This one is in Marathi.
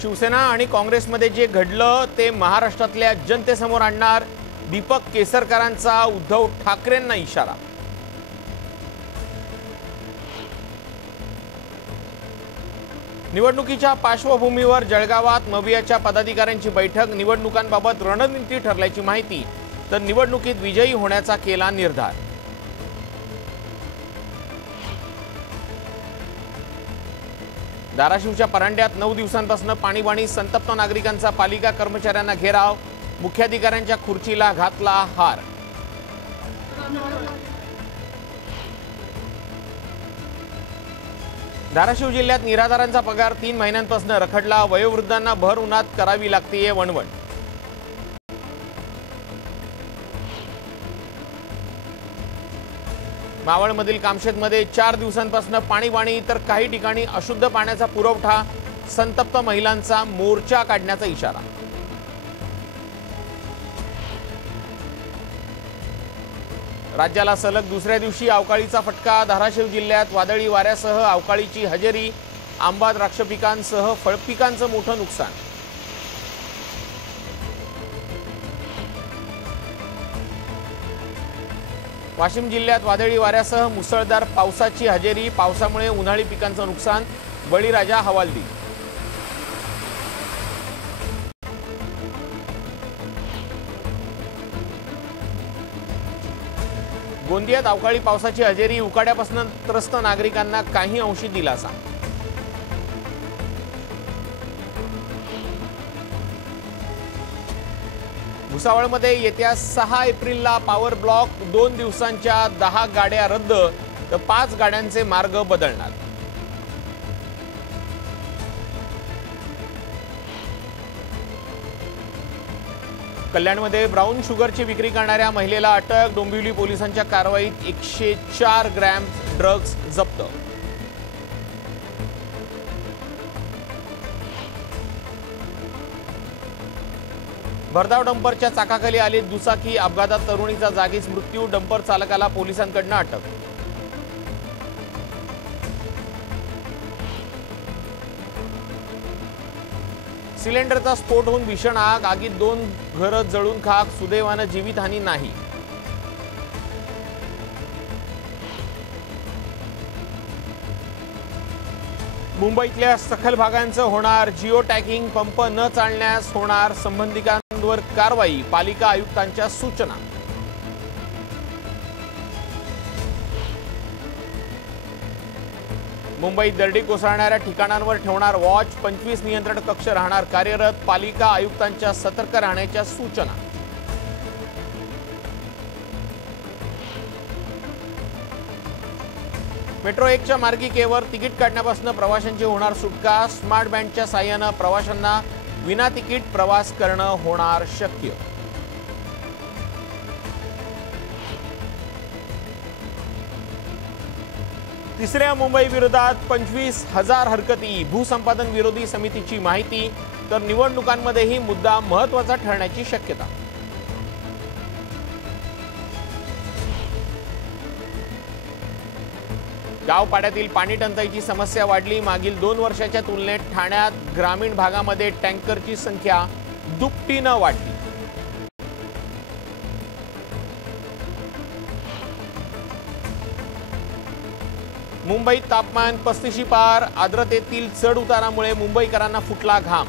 शिवसेना आणि काँग्रेसमध्ये जे घडलं ते महाराष्ट्रातल्या जनतेसमोर आणणार, दीपक केसरकरांचा उद्धव ठाकरेंना इशारा। निवडणुकीच्या पार्श्वभूमीवर जळगावात मवियाच्या पदाधिकाऱ्यांची बैठक, निवडणुकांबाबत रणनीती ठरल्याची माहिती, तर निवडणुकीत विजयी होण्याचा केला निर्धार। धाराशिवच्या परांड्यात 9 दिवसांपासून पाणीबाणी, संतप्त नागरिकांचा पालिका कर्मचाऱ्यांना घेराव, मुख्याधिकाऱ्यांच्या खुर्चीला घातला हार। धाराशिव जिल्ह्यात निराधारांचा पगार 3 महिन्यांपासून रखडला, वयोवृद्धांना भर उन्हात करावी लागतेय वणवण। मावळमधील कामशेतमध्ये 4 दिवसांपासून पाणीबाणी, तर काही ठिकाणी अशुद्ध पाण्याचा पुरवठा, संतप्त महिलांचा मोर्चा काढण्याचा इशारा। राज्याला सलग दुसऱ्या दिवशी अवकाळीचा फटका, धाराशिव जिल्ह्यात वादळी वाऱ्यासह अवकाळीची हजेरी, आंबा द्राक्ष पिकांसह फळपिकांचं मोठं नुकसान। वाशिम जिल्ह्यात वादळी वाऱ्यासह मुसळधार पावसाची हजेरी, पावसामुळे उन्हाळी पिकांचं नुकसान, बळीराजा हवालदिल। गोंदियात अवकाळी पावसाची हजेरी, उकाड्यापासून त्रस्त नागरिकांना काही अंशी दिलासा। भुसावळमध्ये येत्या 6 एप्रिलला पॉवर ब्लॉक, 2 दिवसांच्या 10 गाड्या रद्द, तर 5 गाड्यांचे मार्ग बदलणार। कल्याणमध्ये ब्राऊन शुगरची विक्री करणाऱ्या महिलेला अटक, डोंबिवली पोलिसांच्या कारवाईत 104 ग्रॅम ड्रग्ज जप्त। भरधाव डंपरच्या चाकाखाली आली दुचाकी, अपघातात तरुणीचा जागीच मृत्यू, डंपर चालकाला पोलिसांकडून अटक। सिलेंडरचा स्फोट होऊन भीषण आग, आगीत 2 घरं जळून खाक, सुदैवानं जीवितहानी नाही। मुंबईतल्या सखल भागांचं होणार जिओ टॅगिंग, पंप न चालण्यास होणार संबंधितांवर कारवाई, पालिका आयुक्तांच्या सूचना। मुंबईत दरडी कोसळणाऱ्या ठिकाणांवर ठेवणार वॉच, 25 नियंत्रण कक्ष राहणार कार्यरत, पालिका आयुक्तांच्या सतर्क राहण्याच्या सूचना। मेट्रो 1च्या मार्गिकेवर तिकीट काढण्यापासून प्रवाशांची होणार सुटका, स्मार्ट बँडच्या साहाय्याने प्रवाशांना विना तिकीट प्रवास करणं होणार शक्य। तिसऱ्या मुंबई विरोधात 25,000 हरकती, भूसंपादन विरोधी समितीची माहिती, तर निवडणुकांमध्येही मुद्दा महत्त्वाचा ठरण्याची शक्यता। गावपाड्यातील पाणी टंचाईची समस्या वाढली, मागील 2 वर्षाच्या तुलनेत ठाण्यात ग्रामीण भागामध्ये टँकरची संख्या दुपटीनं वाढली। मुंबईत तापमान 35 पार, आर्द्रतेतील चढ उतारामुळे मुंबईकरांना फुटला घाम।